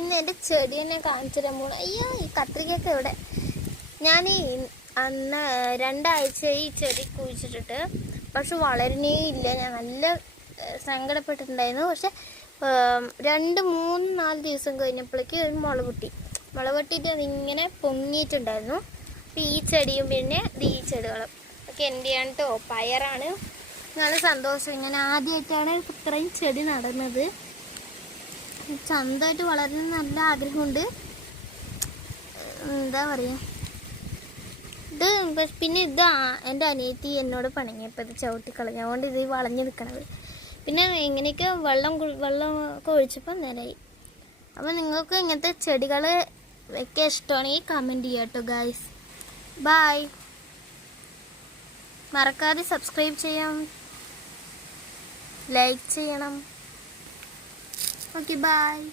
ഇന്ന് എൻ്റെ ചെടി തന്നെ കാണിച്ചു തരാൻ പോകണം. അയ്യോ, ഈ കത്രികയൊക്കെ എവിടെ? ഞാൻ അന്ന് 2 ആഴ്ചയായി ഈ ചെടി കുഴിച്ചിട്ടിട്ട്, പക്ഷെ വളരണേ ഇല്ല. ഞാൻ നല്ല സങ്കടപ്പെട്ടിട്ടുണ്ടായിരുന്നു. പക്ഷെ 2, 3, 4 ദിവസം കഴിഞ്ഞപ്പോഴേക്ക് ഒരു മുള പൊട്ടിയിട്ട് അതിങ്ങനെ പൊങ്ങിയിട്ടുണ്ടായിരുന്നു. അപ്പം ഈ ചെടിയും പിന്നെ ഈ ചെടികളും ഒക്കെ എൻ്റെയാണ് കേട്ടോ. പയറാണ്. നല്ല സന്തോഷം. ഞാൻ ആദ്യമായിട്ടാണ് ഇത്രയും ചെടി നടുന്നത്. സ്വന്തമായിട്ട് വളരാൻ നല്ല ആഗ്രഹമുണ്ട്. എന്താ പറയുക, പിന്നെ എൻ്റെ അനിയത്തി എന്നോട് പണങ്ങിയപ്പോൾ ഇത് ചവിട്ടിക്കളഞ്ഞ, അതുകൊണ്ട് ഇത് വളഞ്ഞു നിൽക്കണത്. പിന്നെ ഇങ്ങനെയൊക്കെ വെള്ളമൊക്കെ ഒഴിച്ചപ്പോൾ നേരായി. അപ്പോൾ നിങ്ങൾക്ക് ഇങ്ങനത്തെ ചെടികൾ വെക്കാൻ ഇഷ്ടമാണെങ്കിൽ കമൻറ്റ് ചെയ്യാം കേട്ടോ ഗായ്സ്. ബായ്. മറക്കാതെ സബ്സ്ക്രൈബ് ചെയ്യാം, ലൈക്ക് ചെയ്യണം. Okay, bye.